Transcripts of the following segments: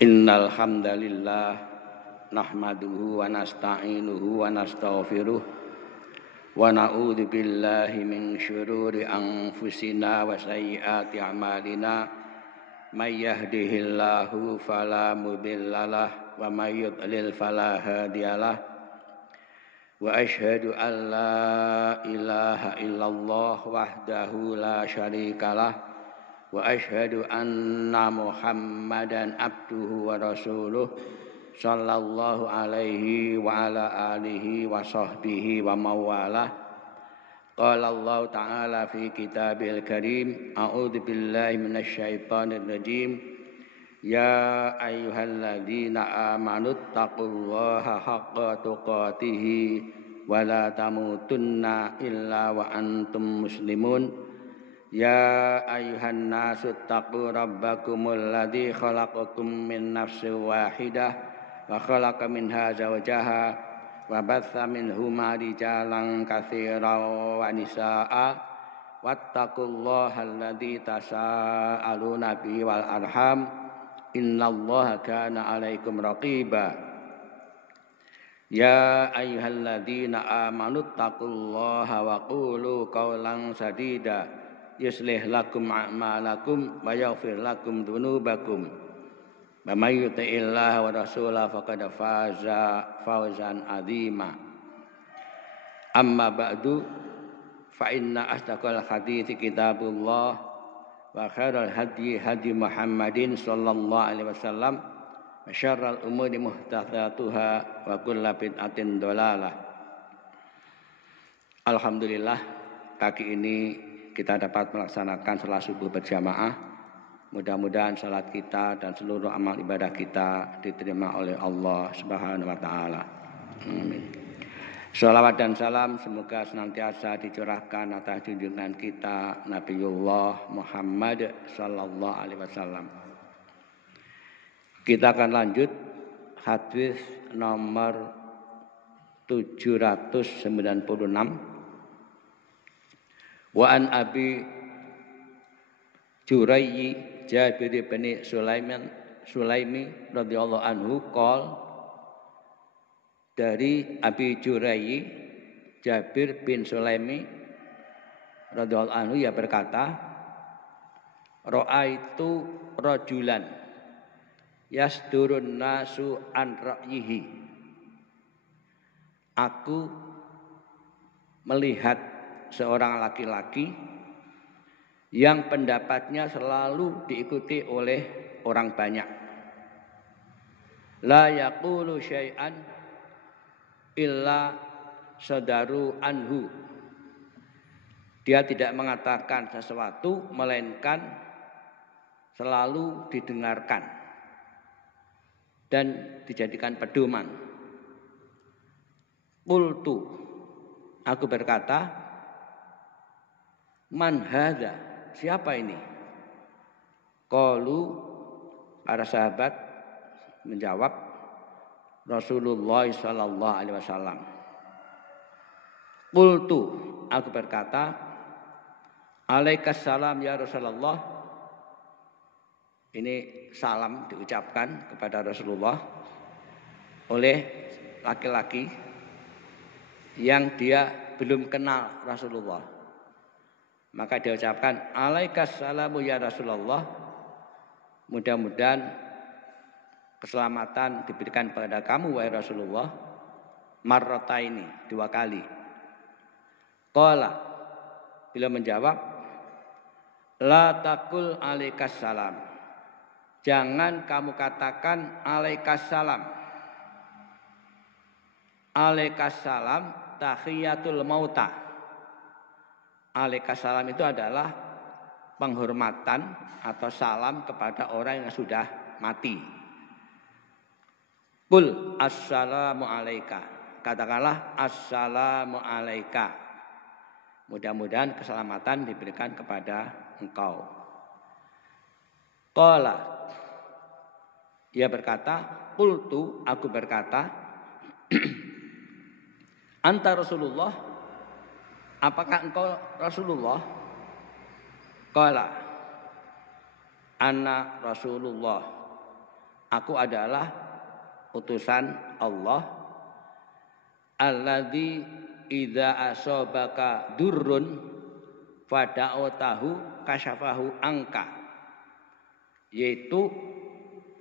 Innal hamdalillah nahmaduhu wa nasta'inuhu wa nastaghfiruh wa na'udzu billahi min syururi anfusina wa sayyiati a'malina may yahdihillahu fala mudhillalah wa may yudlil fala hadiyalah wa asyhadu an la ilaha illallah wahdahu la syarikalah wa asyhadu anna Muhammadan abduhu wa rasuluh sallallahu alaihi wa ala alihi wa sahbihi wa mawalah. Qala Allah ta'ala fi kitabil karim, a'udzu billahi minasyaitonir rajim. Ya ayyuhalladzina amanu taqullaha haqqa tuqatih wa la tamutunna illa wa antum muslimun. Ya ayuhan nasu taqu rabbakumul ladzi khalaqakum min nafsin wahidah wa khalaqa minha zawjaha wa batha minhuma rijalan katsiran wa nisaa'a wattaqullaha alladzi tasaaluna bihi wal arham innallaha kana 'alaikum raqiba. Ya ayyuhalladzina amanu taqullaha wa qulu qawlan sadida yuslih lakum a'malakum wa yaghfir lakum dzunubakum wa may yuti'illaha wa rasulahu faqad faza fawzan 'azima. Amma ba'du fa inna asdaqal hadithi kitabullah wa khairal hadyi hadyi Muhammadin sallallahu alaihi wasallam wa syarral umuri muhdatsatuha wa kullu bid'atin dhalalah. Alhamdulillah, pagi ini kita dapat melaksanakan salat subuh berjamaah. Mudah-mudahan salat kita dan seluruh amal ibadah kita diterima oleh Allah Subhanahu wa taala. Amin. Shalawat dan salam semoga senantiasa dicurahkan atas junjungan kita Nabiullah Muhammad sallallahu alaihi wasallam. Kita akan lanjut hadis nomor 796. Wa an Abi Jurayyi Jabir bin Sulaimi radhiyallahu anhu qol, dari Abi Jurayyi Jabir bin Sulaimi radhiyallahu anhu ia berkata, ra'aitu rajulan yasdurun nasu an ra'yihi. Aku melihat seorang laki-laki yang pendapatnya selalu diikuti oleh orang banyak. La yaqulu syai'an illa sadaru anhu. Dia tidak mengatakan sesuatu melainkan selalu didengarkan dan dijadikan pedoman. Qultu, aku berkata, man hadza, siapa ini? Qalu, para sahabat menjawab, Rasulullah sallallahu alaihi wasallam. Qultu, aku berkata, alaikassalam ya Rasulullah. Ini salam diucapkan kepada Rasulullah oleh laki-laki yang dia belum kenal Rasulullah. Maka dia ucapkan, alaikassalamu ya Rasulullah. Mudah-mudahan keselamatan diberikan kepada kamu wahai Rasulullah. Marrataini, 2 kali. Qala, beliau menjawab, la taqul alaikassalam. Jangan kamu katakan alaikassalam. Alaikassalam tahiyatul mauta. Alaikassalam itu adalah penghormatan atau salam kepada orang yang sudah mati. Qul assalamu alaika. Katakanlah assalamu alaika. Mudah-mudahan keselamatan diberikan kepada engkau. Qala, ia berkata, qultu, aku berkata, anta Rasulullah. Apakah engkau Rasulullah? Qala, Anna Rasulullah. Aku adalah utusan Allah. Alladzi idza asabaka durrun fada'utahu kasyafahu angka. Yaitu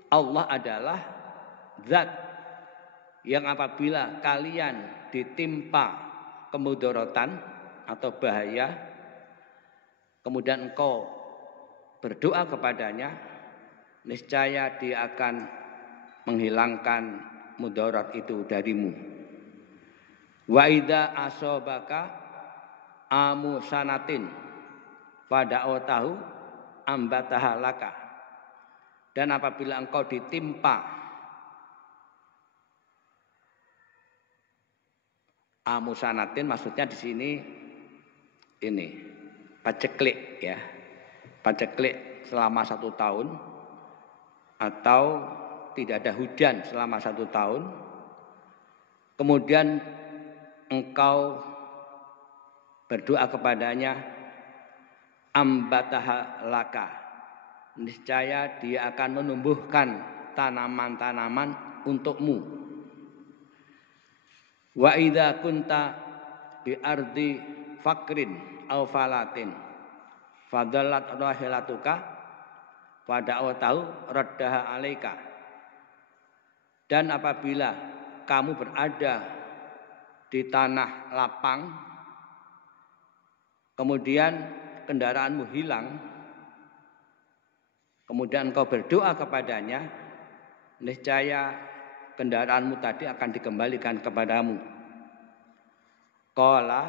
Allah adalah zat yang apabila kalian ditimpa kemudaratan atau bahaya, kemudian engkau berdoa kepadanya, niscaya dia akan menghilangkan mudarat itu darimu. Wa idza asabaka amusanatin fada'utahu ambataha laka. Dan apabila engkau ditimpa amusanatin, maksudnya di sini ini paceklik ya, paceklik selama 1 tahun atau tidak ada hujan selama 1 tahun, kemudian engkau berdoa kepadanya, ambataha laka, niscaya dia akan menumbuhkan tanaman-tanaman untukmu. Wa idza kunta bi ardi fakrin aw falatin fadallat rahilatuka fada'utahu raddaha alaika. Dan apabila kamu berada di tanah lapang, kemudian kendaraanmu hilang, kemudian engkau berdoa kepadanya, niscaya kendaraanmu tadi akan dikembalikan kepadamu. Qala,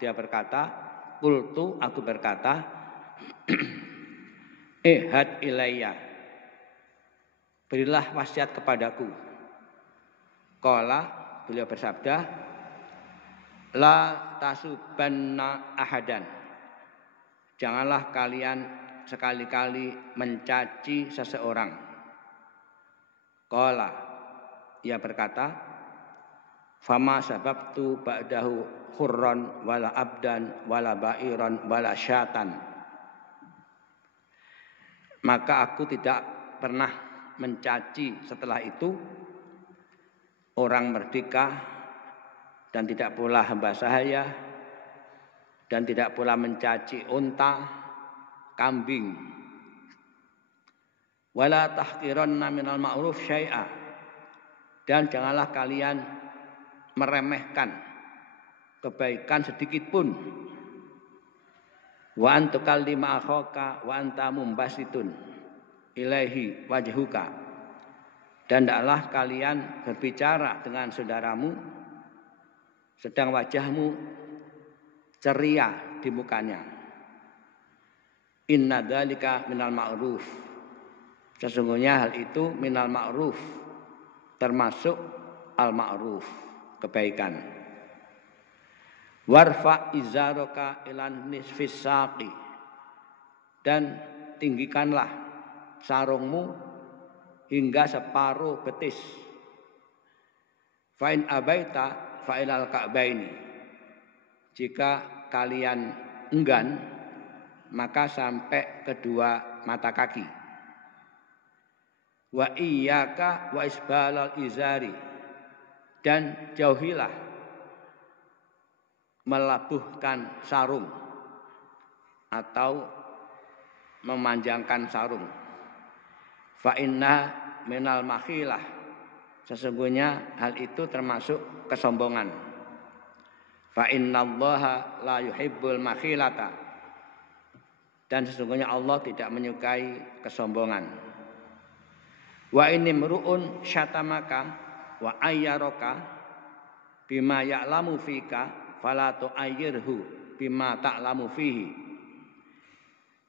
dia berkata, qultu, aku berkata, ihad ilayya, berilah wasiat kepadaku. Qala, beliau bersabda, la tasubanna ahadan, janganlah kalian sekali-kali mencaci seseorang. Qala, ia berkata, fama sababtu ba'dahu hurran wala abdan wala ba'iran wala syatan. Maka aku tidak pernah mencaci setelah itu orang merdeka, dan tidak pula hamba sahaya, dan tidak pula mencaci unta, kambing. Wala tahqiranna minal ma'ruf syai'a, dan janganlah kalian meremehkan kebaikan sedikit pun. Wa antukallima akhaka wa anta mumbasitun ilaihi wajhuka, dan hendaklah kalian berbicara dengan saudaramu sedang wajahmu ceria di mukanya. Inna dzalika minal ma'ruf, sesungguhnya hal itu minal ma'ruf, termasuk al-ma'ruf, kebaikan. Warfa izaraka ilan nisfis saqi, dan tinggikanlah sarungmu hingga separuh betis. Fa'in abaita fa'ilal ka'baini, jika kalian enggan maka sampai kedua mata kaki. Wa iyyaka wa isbalal izari, dan jauhilah melabuhkan sarung atau memanjangkan sarung. Fa inna minal makhilah, sesungguhnya hal itu termasuk kesombongan. Fa innallaha la yuhibbul makhilata, dan sesungguhnya Allah tidak menyukai kesombongan. Wa inimru'un syatamaka wa ayyaraka bima ya'lamu fika fala tu'ayyirhu bima ta'lamu fihi.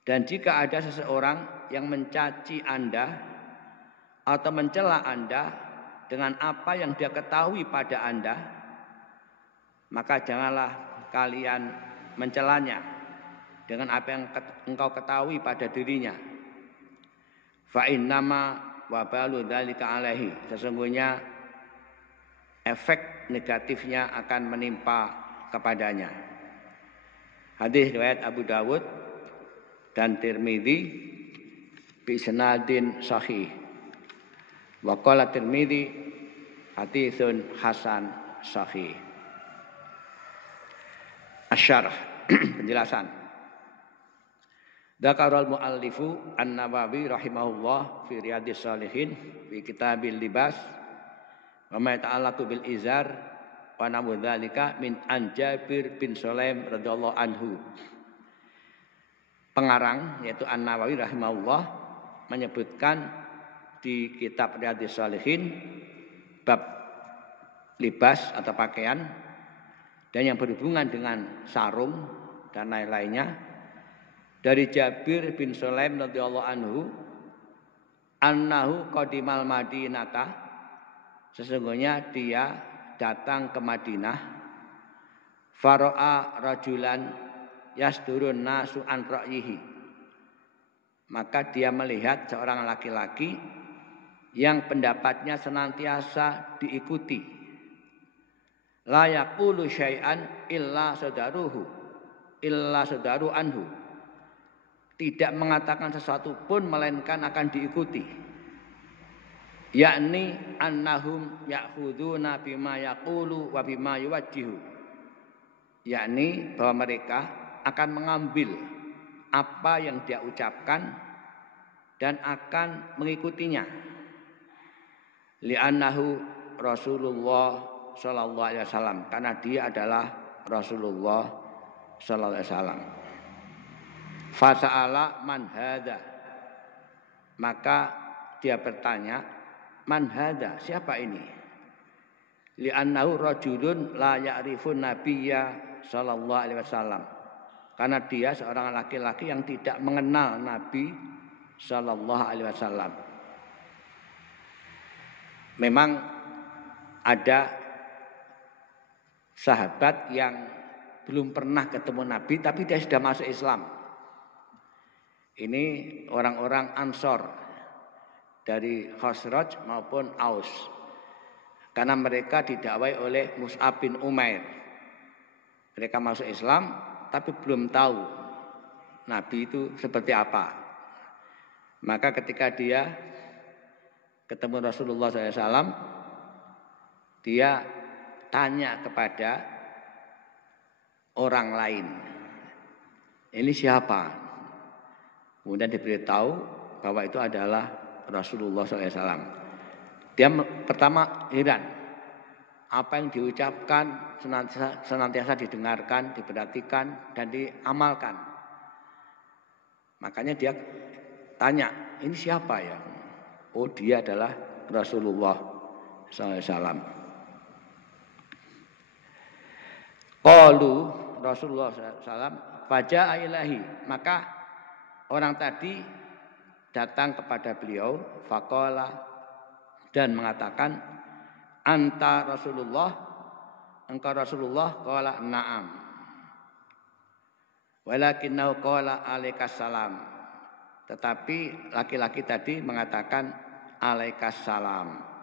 Dan jika ada seseorang yang mencaci Anda atau mencela Anda dengan apa yang dia ketahui pada Anda, maka janganlah kalian mencelanya dengan apa yang engkau ketahui pada dirinya. Fa innama wabalu dzalika alaihi, sesungguhnya efek negatifnya akan menimpa kepadanya. Hadis riwayat Abu Dawud dan Tirmidzi bi sanadin sahih. Wa qala Tirmidzi haditsun hasan sahih. Asyarah penjelasan. Dzakarul muallifu An-Nawawi rahimahullah fi Riyadhis Shalihin fi Kitabil Libas wa ma ta'allaqu bil izar wa namu dzalika min Jabir bin Sulaim radhiyallahu anhu. Pengarang yaitu An-Nawawi rahimahullah menyebutkan di kitab Riyadhis Shalihin bab libas atau pakaian dan yang berhubungan dengan sarung dan lain-lainnya dari Jabir bin Sulaim radhiyallahu anhu annahu qadimal Madinata, sesungguhnya dia datang ke Madinah, fara'a rajulan yasdurun nasu an ra'yihi, maka dia melihat seorang laki-laki yang pendapatnya senantiasa diikuti, la yaqulu syai'an illa sadaru anhu, tidak mengatakan sesuatu pun melainkan akan diikuti, yakni annahum ya'khuduna bima yaqulu wa bima yuwajjihu, yakni bahwa mereka akan mengambil apa yang dia ucapkan dan akan mengikutinya, li'annahu Rasulullah sallallahu alaihi wasallam, karena dia adalah Rasulullah sallallahu alaihi wasallam. Fasa'ala man hadza, maka dia bertanya, man hadza, siapa ini? Li'annahu rajulun la ya'rifun nabiyya sallallahu alaihi wasallam, karena dia seorang laki-laki yang tidak mengenal Nabi sallallahu alaihi wasallam. Memang ada sahabat yang belum pernah ketemu Nabi tapi dia sudah masuk Islam. Ini orang-orang Ansor dari Khazraj maupun Aus, karena mereka didakwai oleh Mus'ab bin Umair. Mereka masuk Islam tapi belum tahu Nabi itu seperti apa. Maka ketika dia ketemu Rasulullah SAW, dia tanya kepada orang lain, ini siapa? Kemudian diberitahu bahwa itu adalah Rasulullah SAW. Dia pertama heran, apa yang diucapkan senantiasa didengarkan, diperhatikan dan diamalkan. Makanya dia tanya, ini siapa ya? Oh, dia adalah Rasulullah SAW. Qalu Rasulullah SAW faja'a ilahi, maka orang tadi datang kepada beliau, faqala, dan mengatakan, anta Rasulullah, engkau Rasulullah? Qala na'am, walakinnahu qala alaikassalam, tetapi laki-laki tadi mengatakan alaikassalam.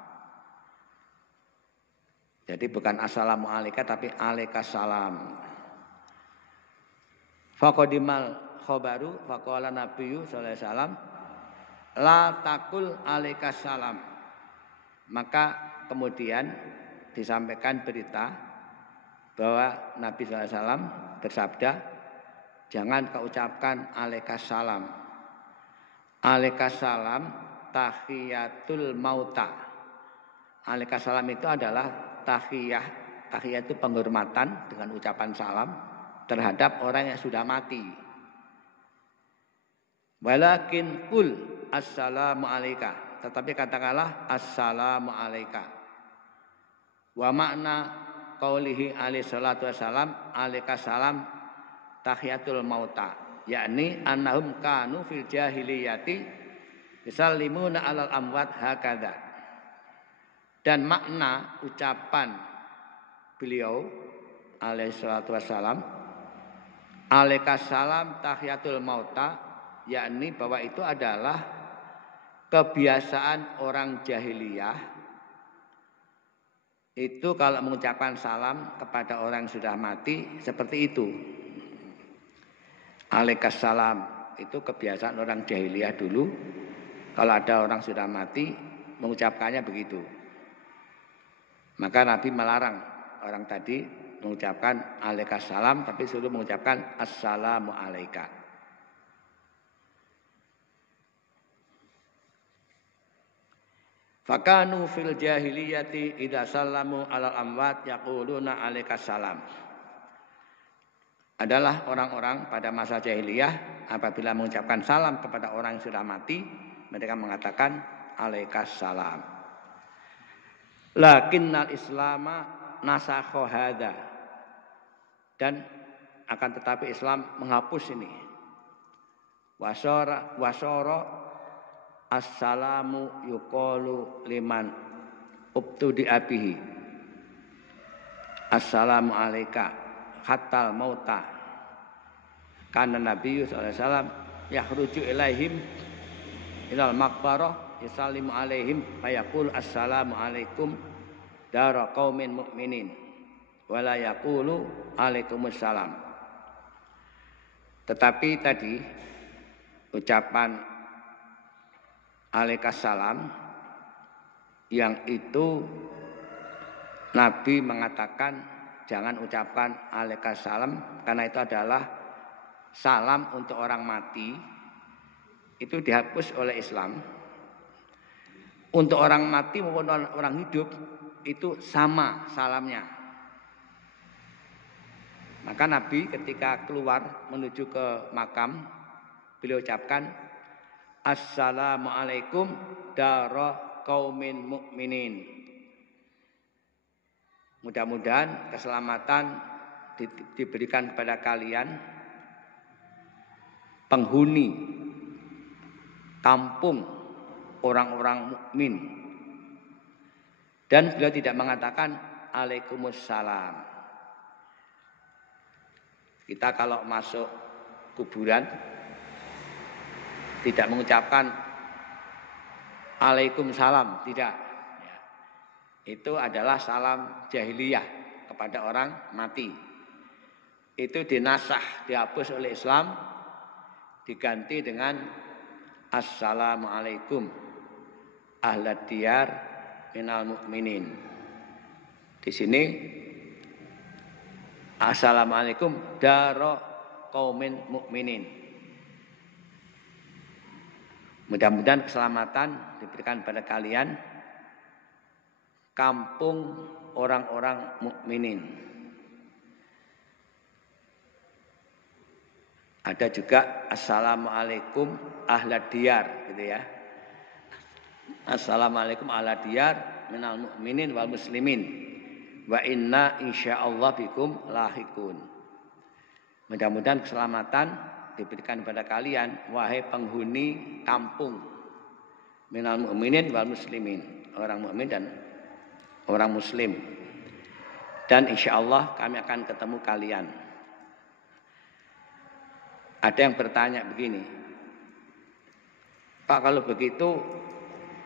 Jadi bukan assalamu alaika tapi alaikassalam. Faqadimal khobaru faqala nabiyyu sallallahu alaihi wasallam la taqul alaikassalam, maka kemudian disampaikan berita bahwa Nabi sallallahu alaihi wasallam bersabda, jangan kau ucapkan alaikassalam. Alaikassalam tahiyatul mauta. Alaikassalam itu adalah tahiyah. Tahiyah itu penghormatan dengan ucapan salam terhadap orang yang sudah mati. Walakin kul assalamu alaika, tetapi katakanlah assalamu alaika. Wa makna qaulihi alaihi salatu wassalam alaikassalam tahiyatul mauta, yakni annahum kanu fil jahiliyati yusallimuna alal amwat hakadha. Dan makna ucapan beliau alaihi salatu wassalam alaikassalam tahiyatul mauta, yakni bahwa itu adalah kebiasaan orang jahiliyah. Itu kalau mengucapkan salam kepada orang yang sudah mati seperti itu. Alaikassalam itu kebiasaan orang jahiliyah dulu. Kalau ada orang sudah mati, mengucapkannya begitu. Maka Nabi melarang orang tadi mengucapkan alaikassalam, tapi suruh mengucapkan assalamu alaika. Fakanu fil jahiliyati idza sallamu alal amwat yaquluna alaikassalam. Adalah orang-orang pada masa jahiliyah apabila mengucapkan salam kepada orang yang sudah mati, mereka mengatakan alaikassalam. Lakinnal islama nasakha hadza. Dan akan tetapi Islam menghapus ini. Wasara assalamu yuqalu liman ubtudi abihi. Assalamu alayka hatal mauta. Karena Nabi sallallahu alaihi wasallam yakhruju ilaihim ilal maqbarah yusallimu alaihim fayaqul assalamu alaikum dara qaumin mu'minin wala yaqulu alaikumussalam. Tetapi tadi ucapan alaikassalam yang itu Nabi mengatakan jangan ucapkan alaikassalam karena itu adalah salam untuk orang mati, itu dihapus oleh Islam. Untuk orang mati maupun orang hidup itu sama salamnya. Maka Nabi ketika keluar menuju ke makam, beliau ucapkan assalamualaikum dara qaumin mukminin. Mudah-mudahan keselamatan diberikan kepada kalian penghuni kampung orang-orang mukmin. Dan beliau tidak mengatakan alaikumussalam. Kita kalau masuk kuburan tidak mengucapkan Waalaikumsalam, tidak. Itu adalah salam jahiliyah kepada orang mati. Itu dinasah, dihapus oleh Islam, diganti dengan Assalamualaikum ahlad diyar minal mu'minin. Di sini Assalamualaikum daro qaumin mu'minin. Mudah-mudahan keselamatan diberikan pada kalian kampung orang-orang mukminin. Ada juga Assalamualaikum ahlad diyar gitu ya. Assalamualaikum ahlad diyar minal mu'minin wal muslimin. Wa inna insyaallah bikum lahikun. Mudah-mudahan keselamatan diberikan kepada kalian wahai penghuni kampung minal mu'minin wal muslimin, orang mukmin dan orang muslim. Dan insyaallah kami akan ketemu kalian. Ada yang bertanya begini, Pak, kalau begitu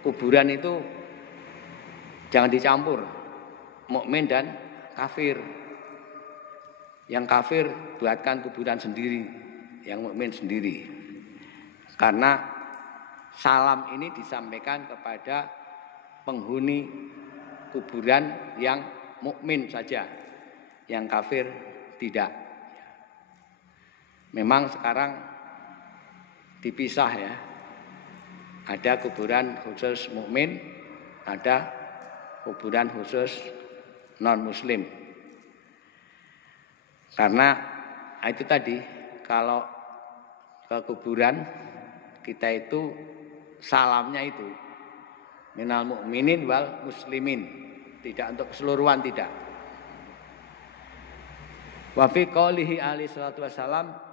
kuburan itu jangan dicampur mukmin dan kafir. Yang kafir buatkan kuburan sendiri, yang mukmin sendiri. Karena salam ini disampaikan kepada penghuni kuburan yang mukmin saja, yang kafir tidak. Memang sekarang dipisah ya. Ada kuburan khusus mukmin, ada kuburan khusus non-muslim. Karena itu tadi, kalau ke kuburan kita itu salamnya itu minal mu'minin wal muslimin, tidak untuk keseluruhan, tidak. Wa fi qoulihi alaihi salatu wassalam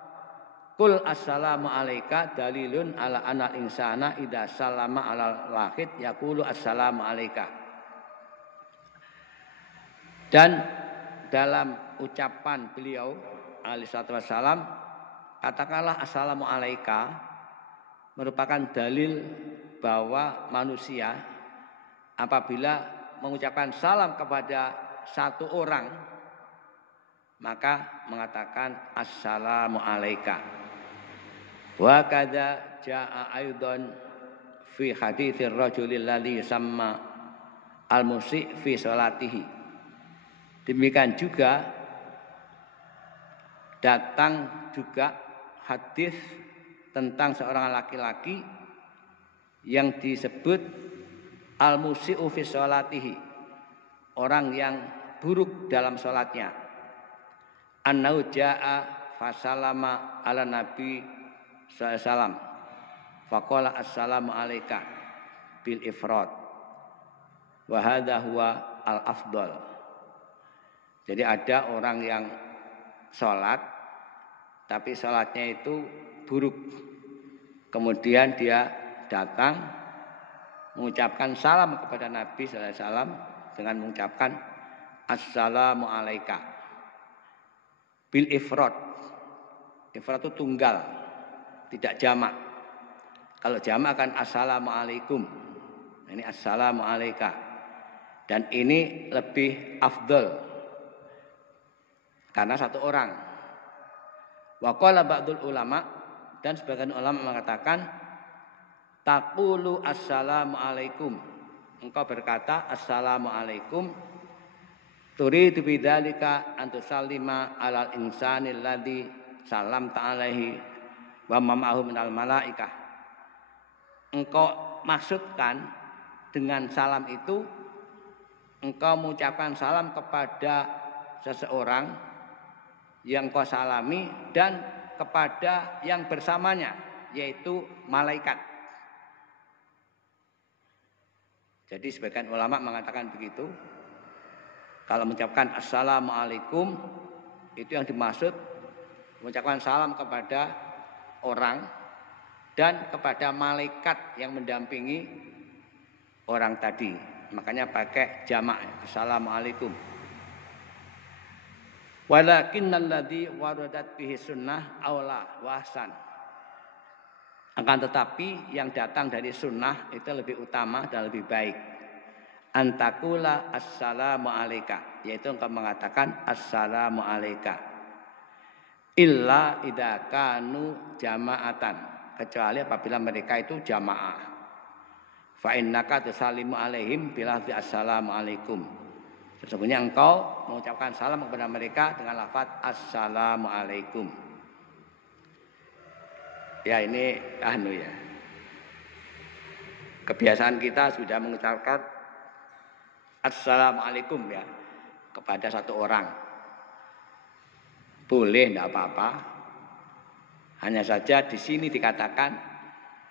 Qul assalamu alayka dalilun ala anal insana idza sallama alal wahid yaqulu assalamu alayka. Dan dalam ucapan beliau alaihi salatu wassalam, katakanlah assalamu alayka merupakan dalil bahwa manusia apabila mengucapkan salam kepada satu orang maka mengatakan assalamu alayka. Wa kadza jaa aidan fi haditsir rajulil ladzi yusamma al-musi' fi salatihi. Demikian juga datang juga hadis tentang seorang laki-laki yang disebut al-musi'u fi salatihi, orang yang buruk dalam salatnya. Annau jaa fasalama ala nabi sallallahu alaihi wasallam faqala assalamu alayka bil ifrad wa hadha huwa al afdal. Jadi ada orang yang salat tapi salatnya itu buruk, kemudian dia datang mengucapkan salam kepada Nabi sallallahu alaihi wasallam dengan mengucapkan assalamu alayka bil ifrad. Ifrad itu tunggal, tidak jamak. Kalau jamak kan assalamu alaikum. Ini assalamu alayka. Dan ini lebih afdal karena satu orang. Wa qala ba'dul ulama, dan sebagian ulama mengatakan taqulu assalamu alaikum. Engkau berkata assalamu alaikum turidu bidzalika an tusallima alal insanil ladzi salamta alaihi wa ma'ahu minal malaikah. Engkau maksudkan dengan salam itu engkau mengucapkan salam kepada seseorang yang kau salami dan kepada yang bersamanya, yaitu malaikat. Jadi sebagian ulama mengatakan begitu. Kalau mengucapkan assalamualaikum, itu yang dimaksud mengucapkan salam kepada orang dan kepada malaikat yang mendampingi orang tadi. Makanya pakai jamak, assalamualaikum. Walakinnal ladzi waradat bihi sunnah aula wa ahsan. Akan tetapi yang datang dari sunnah itu lebih utama dan lebih baik. Antakula assalamu alayka, yaitu engkau mengatakan assalamu alayka. Illa idza kanu jama'atan, kecuali apabila mereka itu jamaah. Fa innaka tusallimu alaihim bilafzi assalamu alaikum. Sesungguhnya engkau mengucapkan salam kepada mereka dengan lafaz assalamu alaikum. Ya ini ya. Kebiasaan kita sudah mengucapkan assalamualaikum ya kepada satu orang. Boleh, tidak apa-apa. Hanya saja di sini dikatakan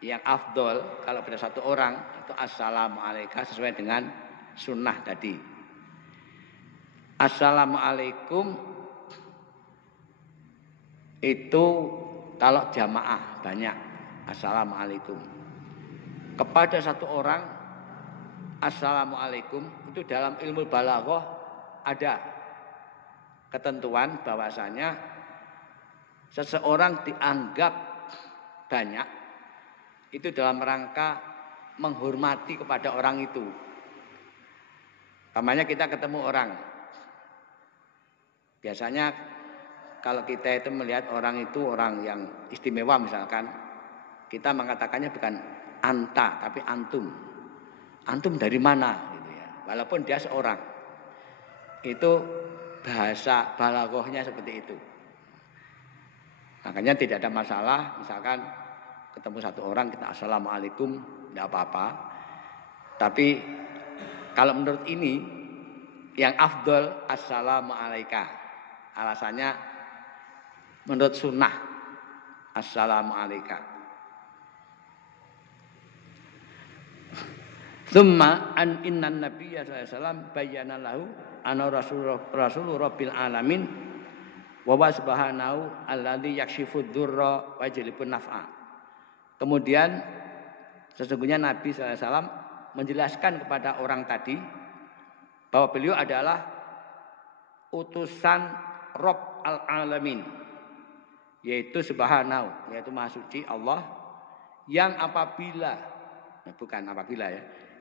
yang afdol kalau pada satu orang itu assalamualaikum sesuai dengan sunnah tadi. Assalamualaikum itu kalau jamaah banyak, assalamualaikum. Kepada satu orang, assalamualaikum itu dalam ilmu balaghah ada ketentuan bahwasanya seseorang dianggap banyak itu dalam rangka menghormati kepada orang itu. Namanya kita ketemu orang. Biasanya kalau kita itu melihat orang itu orang yang istimewa misalkan, kita mengatakannya bukan anta tapi antum. Antum dari mana gitu ya. Walaupun dia seorang. Itu bahasa balaghahnya seperti itu. Makanya tidak ada masalah misalkan ketemu satu orang kita assalamualaikum, tidak apa-apa. Tapi kalau menurut ini yang afdol assalamu alayka. Alasannya menurut sunnah assalamu alayka. Tsumma an innan nabiyya sallallahu alaihi wasallam bayyana lahu ana rasul rabbil alamin wa subhanahu alladzi yakshifu dzurra wa yajlibun naf'a. Kemudian sesungguhnya Nabi sallallahu alaihi wasallam menjelaskan kepada orang tadi bahwa beliau adalah utusan Rabb al-alamin, yaitu subhanahu, yaitu maha suci Allah yang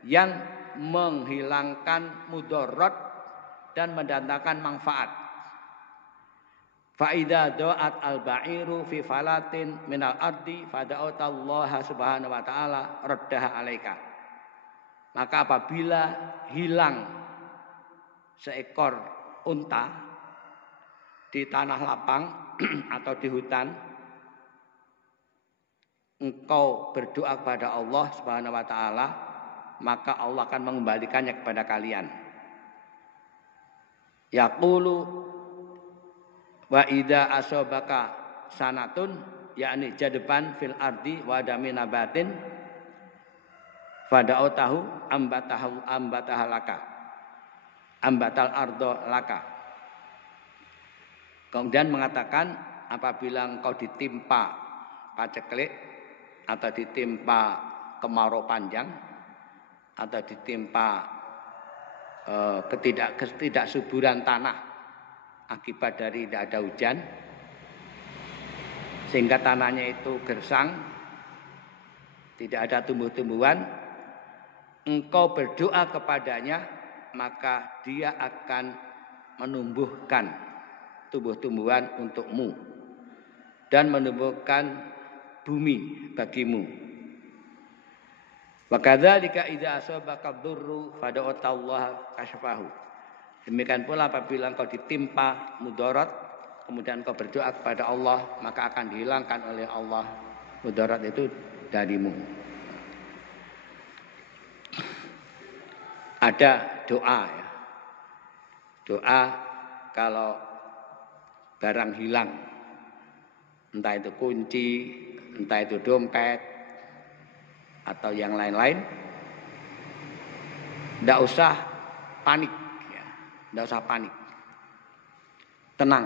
yang menghilangkan mudarat dan mendatangkan manfaat. Fa idza da'at al-ba'iru fi falatin minal ardi fada'utallaha subhanahu wa ta'ala raddaha alaika. Maka apabila hilang seekor unta di tanah lapang atau di hutan, engkau berdoa kepada Allah Subhanahu wa taala, maka Allah akan mengembalikannya kepada kalian. Yaqulu wa idza asabaka sanatun, yakni jadban fil ardi wa damin nabatin fada'utahu ambatahalaka ambatal ardo laka. Kemudian mengatakan apabila engkau ditimpa paceklik atau ditimpa kemarau panjang atau ditimpa ketidaksuburan tanah akibat dari tidak ada hujan sehingga tanahnya itu gersang, tidak ada tumbuh-tumbuhan, engkau berdoa kepadanya, maka dia akan menumbuhkan tumbuh-tumbuhan untukmu dan menumbuhkan bumi bagimu. Wa kadzalika idza asabaka dzurru fada'utallaha kasyafahu. Demikian pula apabila engkau ditimpa mudarat, kemudian engkau berdoa kepada Allah, maka akan dihilangkan oleh Allah mudarat itu darimu. Ada doa ya. Doa kalau barang hilang, entah itu kunci, entah itu dompet atau yang lain-lain, tidak usah panik ya. Tidak usah panik, tenang.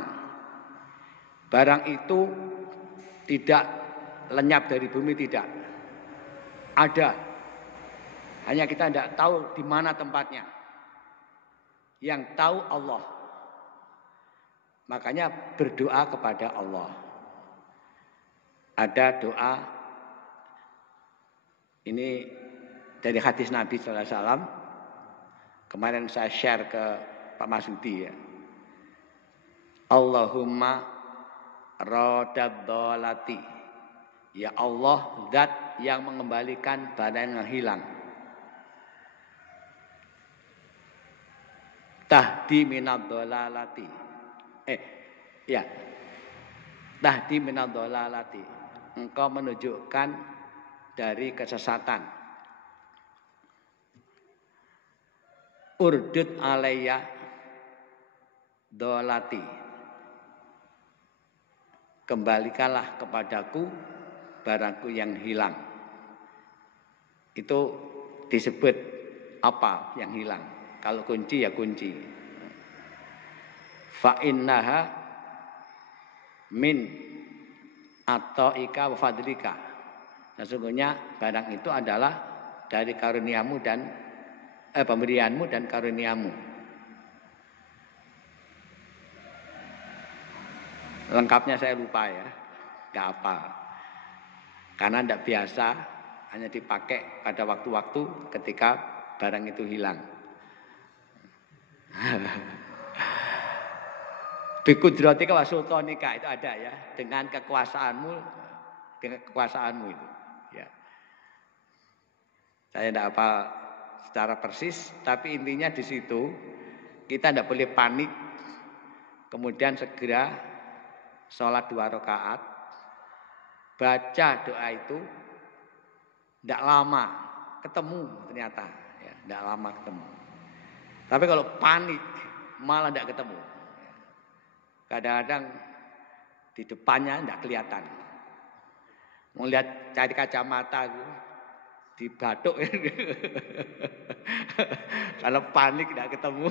Barang itu tidak lenyap dari bumi, tidak ada, hanya kita tidak tahu di mana tempatnya. Yang tahu Allah. Makanya berdoa kepada Allah. Ada doa ini dari hadis Nabi SAW. Kemarin saya share ke Pak Masudi ya. Allahumma radadolati. Ya Allah, zat yang mengembalikan badan yang hilang. Tahdi minaddolalati. Tahdi minaddolalati. Engkau menunjukkan dari kesesatan. Urdud alayya dolati. Kembalikanlah kepadaku barangku yang hilang. Itu disebut apa yang hilang? Kalau kunci ya kunci. Fa innaha min ataika wa fadlika. Sesungguhnya barang itu adalah dari karuniamu dan pemberianmu dan karuniamu. Lengkapnya saya lupa ya, nggak apa. Karena tidak biasa, hanya dipakai pada waktu-waktu ketika barang itu hilang. Bikudratika wa sultanika itu ada ya, dengan kekuasaanmu itu ya. Saya tidak apa secara persis, tapi intinya di situ kita tidak boleh panik. Kemudian segera sholat 2 rakaat, baca doa itu, tidak lama ketemu ternyata ya, tidak lama ketemu. Tapi kalau panik malah tidak ketemu. Kadang-kadang di depannya tidak kelihatan. Mau lihat cari kacamata di batuk. Kalau panik tidak ketemu.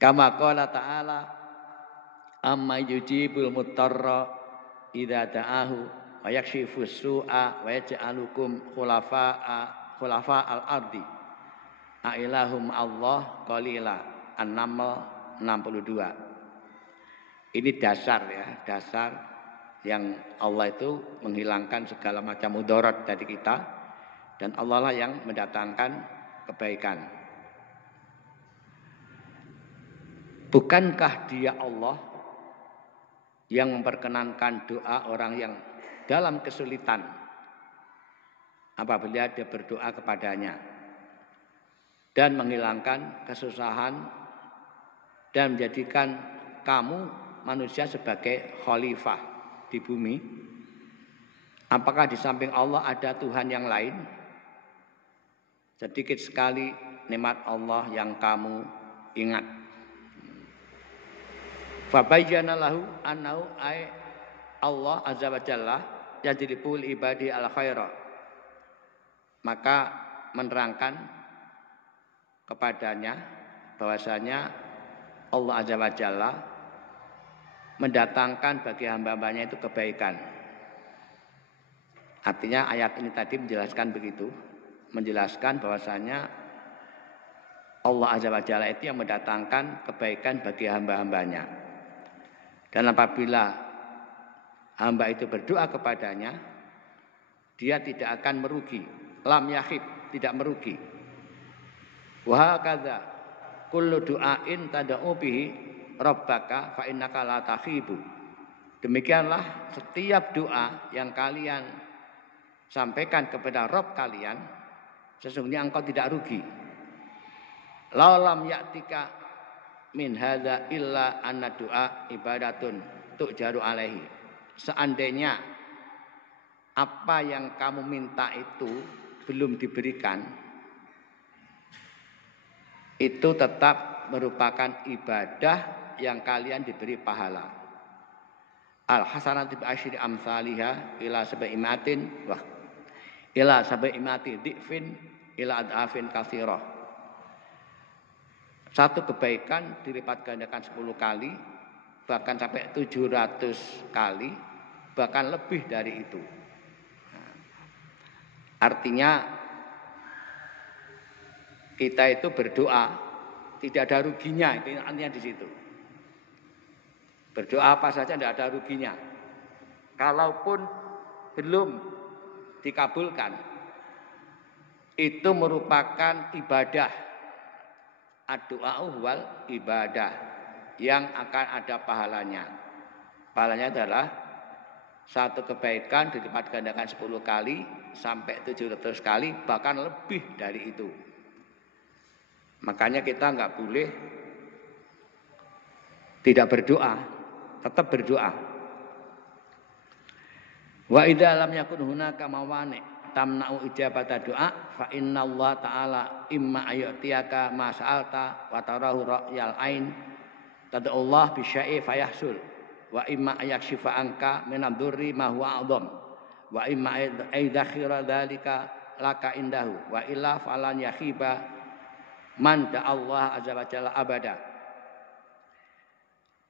Kama qala ta'ala amma yujibul mutarra idza da'ahu wa yakshifus su'a wa yaj'alukum khulafa al-ardi. Ailahum Allah qalila. An-Naml 62. Ini dasar ya, dasar yang Allah itu menghilangkan segala macam mudarat dari kita dan Allah lah yang mendatangkan kebaikan. Bukankah Dia Allah yang memperkenankan doa orang yang dalam kesulitan apabila dia berdoa kepadanya dan menghilangkan kesusahan dan menjadikan kamu manusia sebagai khalifah di bumi? Apakah di samping Allah ada Tuhan yang lain? Sedikit sekali nikmat Allah yang kamu ingat. Fabayyana lahu annahu ay Allah azza wa jalla yajlibul ibadi al khaira. Maka menerangkan kepadanya bahwasanya Allah azza wa jalla mendatangkan bagi hamba-hambanya itu kebaikan. Artinya ayat ini tadi menjelaskan begitu, menjelaskan bahwasanya Allah azza wa jalla itu yang mendatangkan kebaikan bagi hamba-hambanya. Dan apabila hamba itu berdoa kepadanya, dia tidak akan merugi. Lam yakhib, tidak merugi. Wa hakadza kullu du'ain tad'u bihi rabbaka fa innaka la takhibu. Demikianlah setiap doa yang kalian sampaikan kepada Rabb kalian, sesungguhnya engkau tidak rugi. La lam ya'tika min hadza illa anna du'a ibadatun tu'jaru alaihi. Seandainya apa yang kamu minta itu belum diberikan, itu tetap merupakan ibadah yang kalian diberi pahala. Al hasanatu bi asyri amsalihha ila sab'imatin wa ila sab'imati dhifin ila adafin katsirah. Satu kebaikan dilipat gandakan 10 kali, bahkan sampai 700 kali, bahkan lebih dari itu. Artinya kita itu berdoa tidak ada ruginya, itu artinya di situ. Berdoa apa saja tidak ada ruginya. Kalaupun belum dikabulkan, itu merupakan ibadah. Ad-du'a'u wal ibadah yang akan ada pahalanya. Pahalanya adalah satu kebaikan dilipat gandakan 10 kali sampai 700 kali, bahkan lebih dari itu. Makanya kita enggak boleh tidak berdoa, tetap berdoa. Wa idza lam yakun hunaka mawani' tamna'u ijabata doa fa inna Allah ta'ala imma ayyatiyaka ma sa'alta wa tarahu ra'yal ain tad'ullah bi syai'i fayahsul wa imma ayakshifa anka min ad-durri ma huwa a'dham wa imma aydakhira dzalika laka indahu wa illa falan yakhiba man Allah azza wa jalla abada.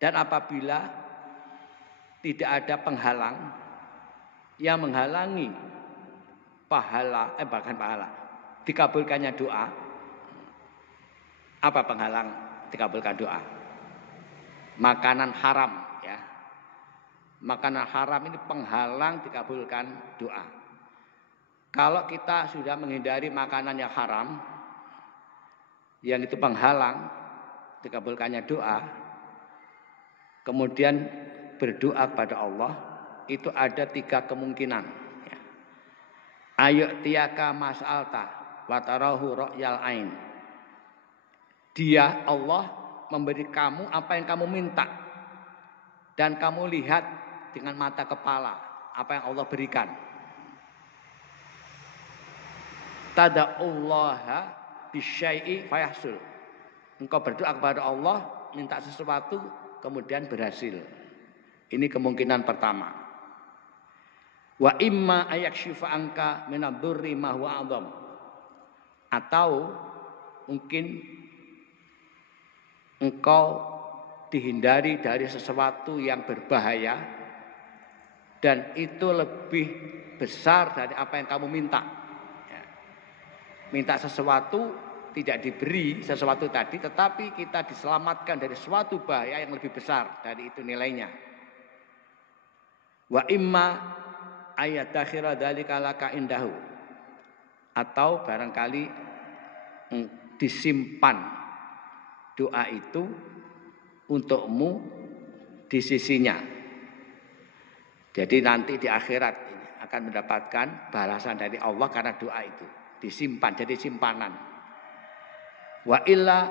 Dan apabila tidak ada penghalang yang menghalangi dikabulkannya doa. Apa penghalang dikabulkan doa? Makanan haram, ya. Makanan haram ini penghalang dikabulkan doa. Kalau kita sudah menghindari makanan yang haram, yang itu penghalang dikabulkannya doa, kemudian berdoa kepada Allah, itu ada 3 kemungkinan. Ayo tiaka mas'alta wa tarahu ra'yal ain. Dia Allah memberi kamu apa yang kamu minta dan kamu lihat dengan mata kepala apa yang Allah berikan. Tada'ullaha bisyai'i fayahsul. Engkau berdoa kepada Allah, minta sesuatu kemudian berhasil. Ini kemungkinan pertama. Wa imma ayakshifa anka min ad-durri ma huwa a'dham. Atau mungkin engkau dihindari dari sesuatu yang berbahaya dan itu lebih besar dari apa yang kamu minta. Ya. Minta sesuatu tidak diberi sesuatu tadi, tetapi kita diselamatkan dari suatu bahaya yang lebih besar dari itu nilainya. Wa imma ayat akhirah dzalika laka indahu, atau barangkali disimpan doa itu untukmu di sisinya. Jadi nanti di akhirat ini akan mendapatkan balasan dari Allah karena doa itu disimpan jadi simpanan. Wa illa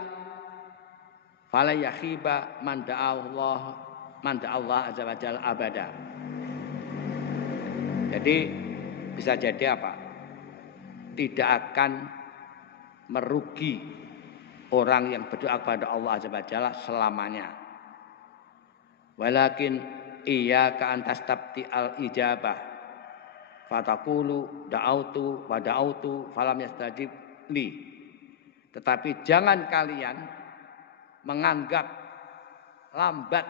fala yakhiba man da'allah azza wa jalla abada. Jadi bisa jadi apa? Tidak akan merugi orang yang berdoa kepada Allah azza wa jalla selamanya. Walakin iyyaka an tastabti al ijabah fataqulu da'autu wa da'autu falam yastajib li. Tetapi jangan kalian menganggap lambat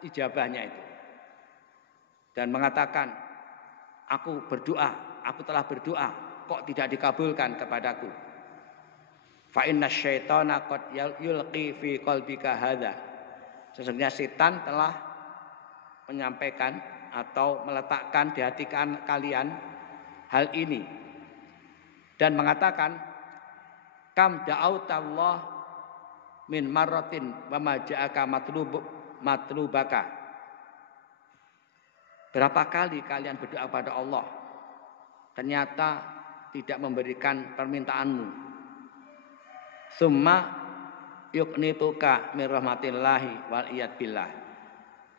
ijabahnya itu dan mengatakan aku berdoa, aku telah berdoa kok tidak dikabulkan kepadaku. Fa inna syaitana qad yulqi fi qalbika hadza. Sesungguhnya setan telah menyampaikan atau meletakkan di hati kalian hal ini dan mengatakan kam da'autallah min marratin wa ma ja'aka matlubaka. Berapa kali kalian berdoa pada Allah ternyata tidak memberikan permintaanmu. Summa yuqnituka min rahmatillahi wal iyad billah.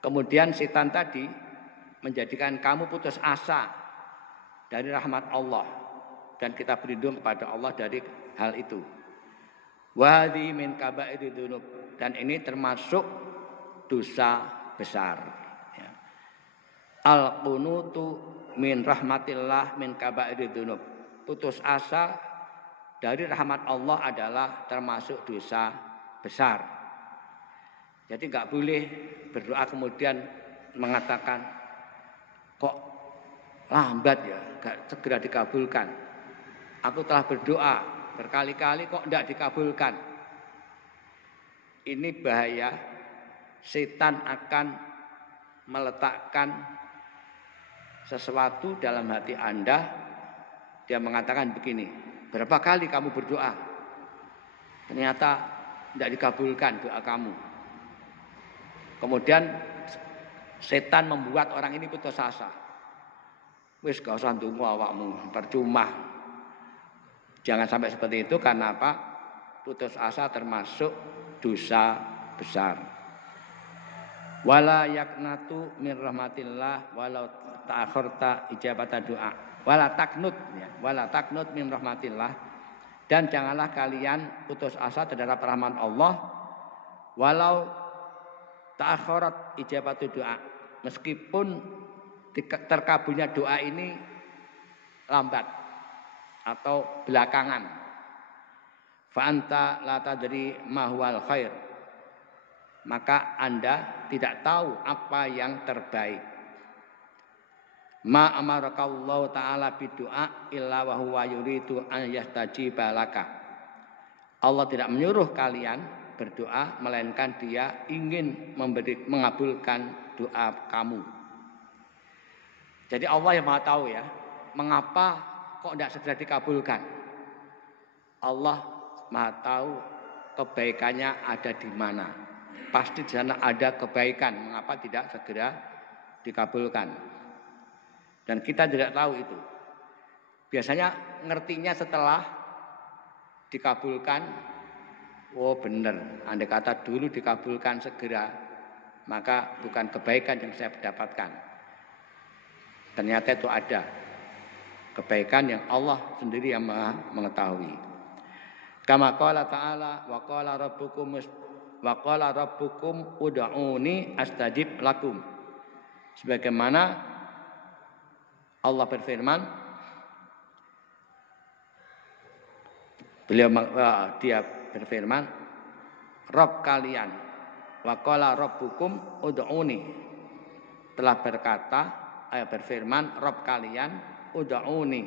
Kemudian setan tadi menjadikan kamu putus asa dari rahmat Allah dan kita berlindung kepada Allah dari hal itu. Wa hadhi min kaba'iri dzunub, dan ini termasuk dosa besar. Ya. Al-qunutu min rahmatillah min kaba'iri dzunub. Putus asa dari rahmat Allah adalah termasuk dosa besar. Jadi enggak boleh berdoa kemudian mengatakan kok lambat ya, enggak segera dikabulkan. Aku telah berdoa berkali-kali kok tidak dikabulkan. Ini bahaya. Setan akan meletakkan sesuatu dalam hati Anda. Dia mengatakan begini, berapa kali kamu berdoa ternyata tidak dikabulkan doa kamu. Kemudian setan membuat orang ini putus asa. Wis gak usah ndonga awakmu, percuma. Jangan sampai seperti itu, karena apa? Putus asa termasuk dosa besar. Wala yaknatu min rahmatillah walau ta'akharta ijabata doa. Wala taknut ya, wala taknut min rahmatillah, dan janganlah kalian putus asa terhadap rahmat Allah walau ta'akharat ijabatu doa, meskipun terkabulnya doa ini lambat atau belakangan. Fa anta la tadri ma huwal khair, maka Anda tidak tahu apa yang terbaik. Ma amarakallahu ta'ala bidu'a illa wa huwa yuridu an yastajiba laka. Allah tidak menyuruh kalian berdoa melainkan Dia ingin mengabulkan doa kamu. Jadi Allah yang Maha tahu ya, mengapa kok tidak segera dikabulkan. Allah Maha tahu kebaikannya ada di mana. Pasti di sana ada kebaikan, mengapa tidak segera dikabulkan. Dan kita tidak tahu itu. Biasanya ngertinya setelah dikabulkan. Oh benar, andai kata dulu dikabulkan segera, maka bukan kebaikan yang saya dapatkan. Ternyata itu ada kebaikan yang Allah sendiri yang Maha mengetahui. Kama qala ta'ala wa qala rabbukum ud'uni astajib lakum. Sebagaimana Allah berfirman, Dia berfirman, Rabb kalian, wa qala rabbukum ud'uni, telah berkata, berfirman, Rabb kalian ud'uni,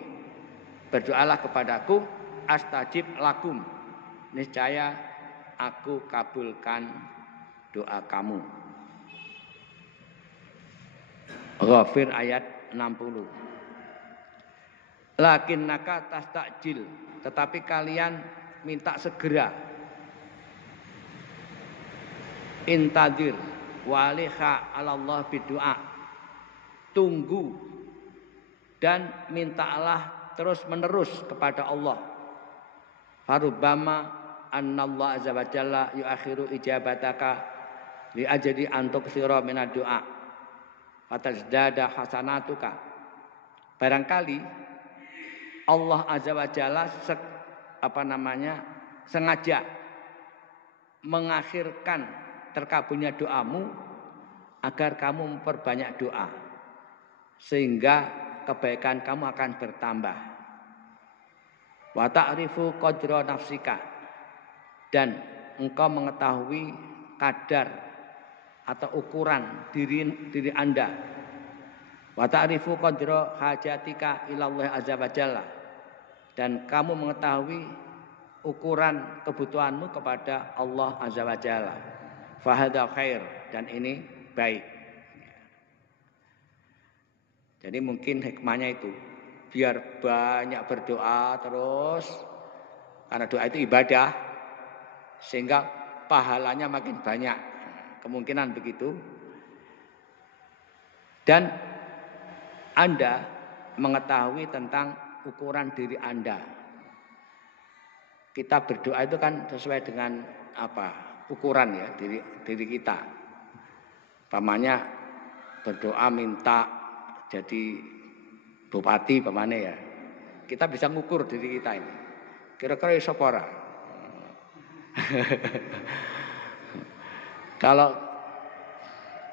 berdoalah kepadaku, astajib lakum, niscaya aku kabulkan doa kamu. Ghafir ayat 60. Lakinnaka tastajil, tetapi kalian minta segera. intadir waliha 'ala Allah bidu'a. Tunggu dan mintalah terus-menerus kepada Allah. Farubama annallahu azza wa jalla yuakhiru ijabataka li ajli an tuksira minad du'a fatazdada hasanatuka. Barangkali Allah azza wa jalla sengaja mengakhirkan terkabulnya doamu agar kamu memperbanyak doa sehingga kebaikan kamu akan bertambah. Wa ta'rifu qadra nafsika, dan engkau mengetahui kadar atau ukuran diri Anda. Wa ta'rifu qadra hajatika ila Allah azza wa jalla, dan kamu mengetahui ukuran kebutuhanmu kepada Allah azza wa jalla. Fahadha khair, dan ini baik. Jadi mungkin hikmahnya itu biar banyak berdoa terus, karena doa itu ibadah, sehingga pahalanya makin banyak. Kemungkinan begitu. Dan Anda mengetahui tentang ukuran diri Anda. Kita berdoa itu kan sesuai dengan ukuran ya diri kita. Pamannya berdoa minta jadi bupati pamane ya. Kita bisa ngukur diri kita ini. Kira-kira iso apa ora? Kalau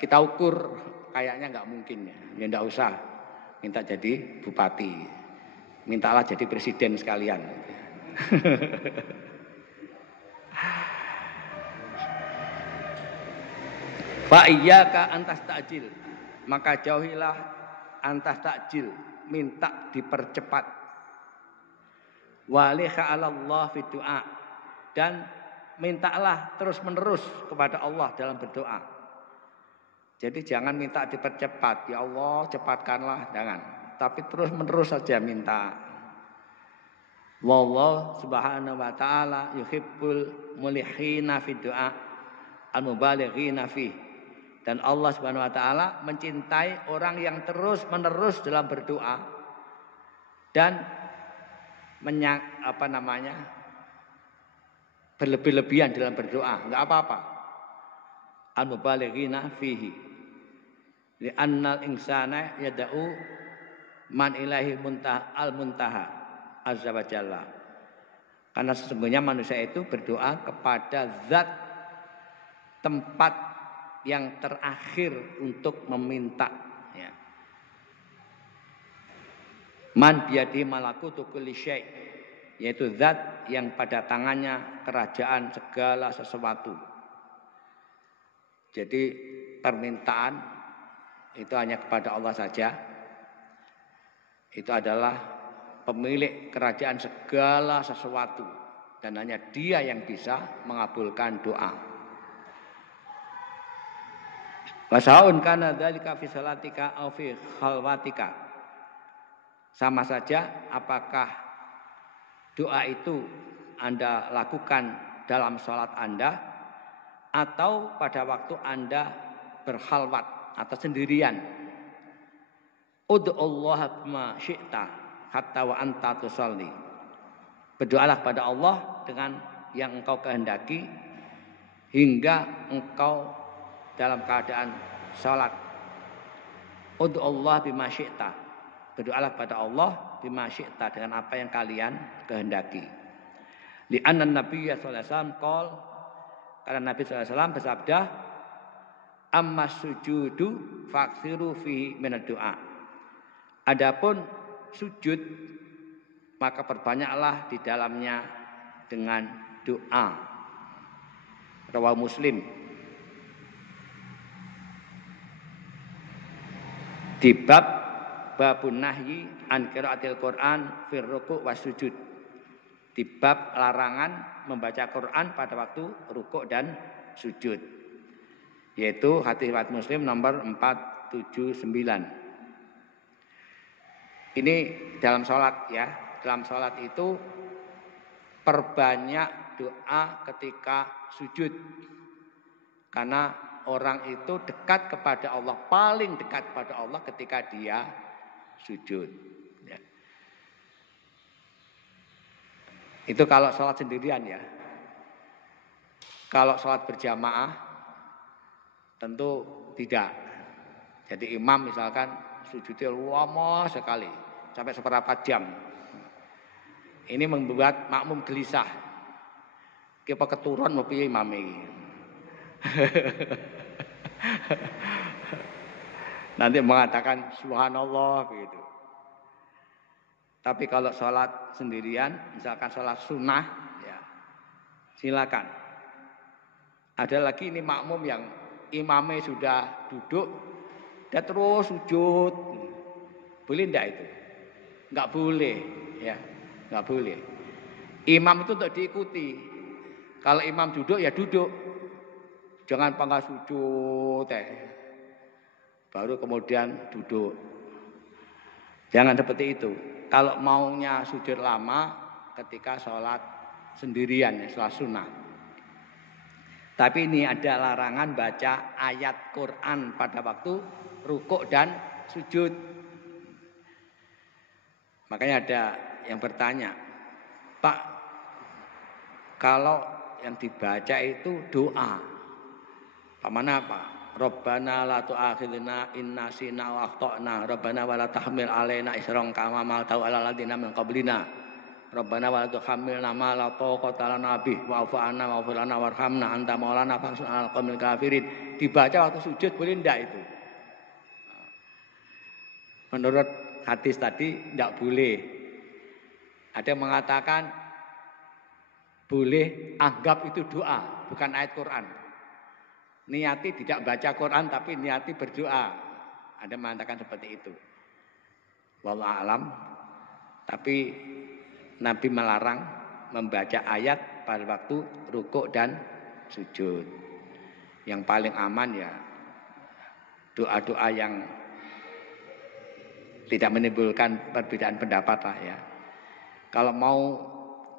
kita ukur kayaknya nggak mungkin ya. Ya nggak usah minta jadi bupati. Mintalah jadi presiden sekalian. Fa iyyaka antas ta'jil, maka jauhilah antas ta'jil, minta dipercepat. Waliha 'ala Allah fi du'a, dan mintalah terus-menerus kepada Allah dalam berdoa. Jadi jangan minta dipercepat, ya Allah cepatkanlah, jangan. Tapi terus-menerus saja minta. Wallahu subhanahu wa ta'ala yuhibbul mulihina fi du'a al-mubalighina fi. Dan Allah subhanahu wa ta'ala mencintai orang yang terus-menerus dalam berdoa dan berlebih-lebihan dalam berdoa, enggak apa-apa. Al-mubalighina fihi. Li'annal insana yad'u man ilahi al-muntaha azza wa jalla. Karena sesungguhnya manusia itu berdoa kepada zat tempat yang terakhir untuk meminta ya. Man biyadi malakutu kulli syai', yaitu zat yang pada tangannya kerajaan segala sesuatu. Jadi permintaan itu hanya kepada Allah saja. Itu adalah pemilik kerajaan segala sesuatu, dan hanya Dia yang bisa mengabulkan doa. Wasaun kana dzalika fi salatika aw fi khalwatika. Sama saja apakah doa itu Anda lakukan dalam salat Anda atau pada waktu Anda berkhalwat atau sendirian. Ud'ullaha bima syi'ta hatta wa anta tusalli. Berdoalah pada Allah dengan yang engkau kehendaki hingga engkau dalam keadaan salat. Ud'ullaha bima syi'ta. Berdoalah pada Allah bima syi'ta, dengan apa yang kalian kehendaki. Li anna Nabi sallallahu alaihi wasallam qol, karena Nabi sallallahu alaihi wasallam bersabda, amma sujudu faksiru fihi minad du'a. Adapun sujud maka perbanyaklah di dalamnya dengan doa. Rawahu Muslim. Di babun nahyi an qiraatil Quran fir ruku' was sujud. Di bab larangan membaca Quran pada waktu rukuk dan sujud. Yaitu hadis riwayat Muslim nomor 479. Ini dalam sholat ya. Dalam sholat itu perbanyak doa ketika sujud. Karena orang itu dekat kepada Allah, paling dekat kepada Allah ketika dia sujud. Ya. Itu kalau sholat sendirian ya. Kalau sholat berjamaah tentu tidak. Jadi imam misalkan sujudnya lama sekali, sampai seperempat jam. Ini membuat makmum gelisah. Kita keturun mau piye imam ini. Nanti mengatakan subhanallah begitu. Tapi kalau sholat sendirian, misalkan sholat sunnah, ya silakan. Ada lagi ini makmum yang imamnya sudah duduk, dia terus sujud, boleh enggak itu? Enggak boleh, ya, enggak boleh. Imam itu untuk diikuti. Kalau imam duduk ya duduk. Jangan pangkal sujud baru kemudian duduk. Jangan seperti itu. Kalau maunya sujud lama ketika sholat sendirian, ya, sholat sunnah. Tapi ini ada larangan baca ayat Quran pada waktu rukuk dan sujud. Makanya ada yang bertanya, Pak, kalau yang dibaca itu doa, mana Pak? Rabbana la tu'akhidna in nasina wa akhtana. Rabbana wa la tahmil alaina isran kama hamaltahu 'alal ladzina min qablina. Rabbana wa la tuhammilna ma la taqata lana bih wa'fu 'anna wa'fu lana warhamna anta maulana fansurna 'alal qaumil kafirin. Dibaca waktu sujud boleh enggak itu? Menurut hadis tadi enggak boleh. Ada yang mengatakan boleh, anggap itu doa, bukan ayat Quran. Niati tidak baca Quran tapi niati berdoa. Ada mengatakan seperti itu. Wallahu a'lam. Tapi Nabi melarang membaca ayat pada waktu rukuk dan sujud. Yang paling aman ya doa-doa yang tidak menimbulkan perbedaan pendapat lah ya. Kalau mau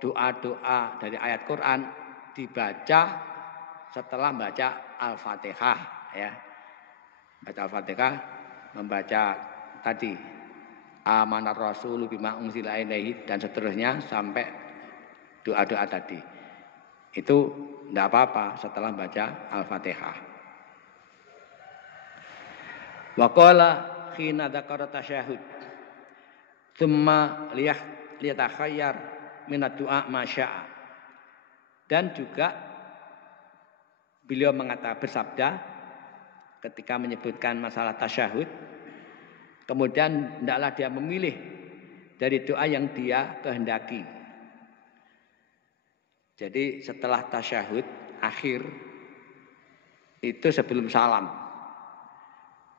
doa-doa dari ayat Quran dibaca setelah baca Al-Fatihah ya. Baca Al-Fatihah, membaca tadi amanar rasulu bima unzila ilaihi dan seterusnya sampai doa-doa tadi. Itu enggak apa-apa setelah baca Al-Fatihah. Wa qala khina dzakara tasyahud. Tsumma liyatakhayyar minad du'a ma syaa. Dan juga beliau bersabda ketika menyebutkan masalah tasyahud, kemudian hendaklah dia memilih dari doa yang dia kehendaki. Jadi setelah tasyahud akhir itu sebelum salam,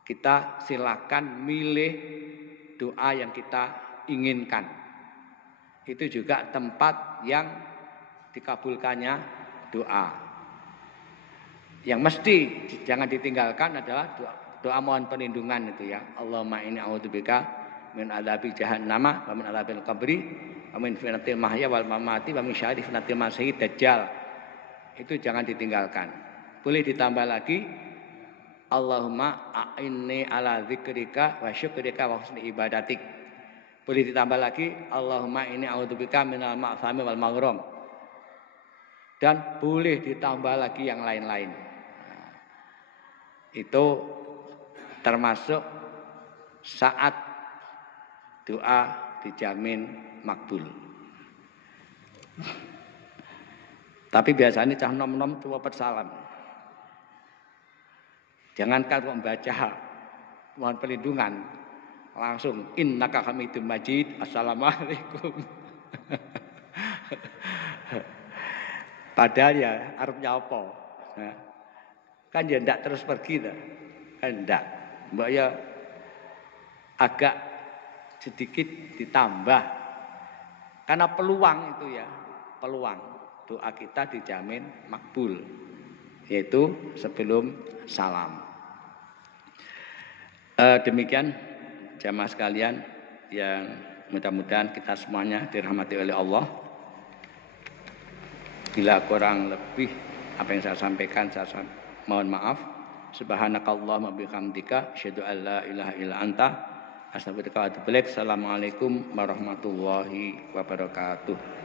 kita silakan milih doa yang kita inginkan. Itu juga tempat yang dikabulkannya doa. Yang mesti jangan ditinggalkan adalah doa mohon perlindungan itu ya. Allahumma inni a'udzubika min adzabi jahannam wa min adzabil qabri wa min fitnatil mahya wal mamati wa min syarri fitnatil masiihid dajjal. Itu jangan ditinggalkan. Boleh ditambah lagi Allahumma a'inni ala dzikrika wa syukrika wa husni ibadatik. Boleh ditambah lagi Allahumma inni a'udzubika minal ma'sami wal maghram. Dan boleh ditambah lagi yang lain-lain. Itu termasuk saat doa dijamin makbul. Tapi biasanya cah nom-nom tua persalam. Jangankan membaca mohon perlindungan, langsung innaka hamidum majid, assalamualaikum. Padahal ya arepnya apa? Nah, kan ya ndak terus pergi dah. Kan ndak. Mbak ya agak sedikit ditambah. Karena peluang itu ya, peluang doa kita dijamin makbul. Yaitu sebelum salam. Demikian jamaah sekalian yang mudah-mudahan kita semuanya dirahmati oleh Allah. Bila kurang lebih apa yang saya sampaikan saya mohon maaf. Subhanakallahumma bihamdika asyhadu an la ilaha illa anta astaghfiruka wa atubu ilaik. Assalamualaikum warahmatullahi wabarakatuh.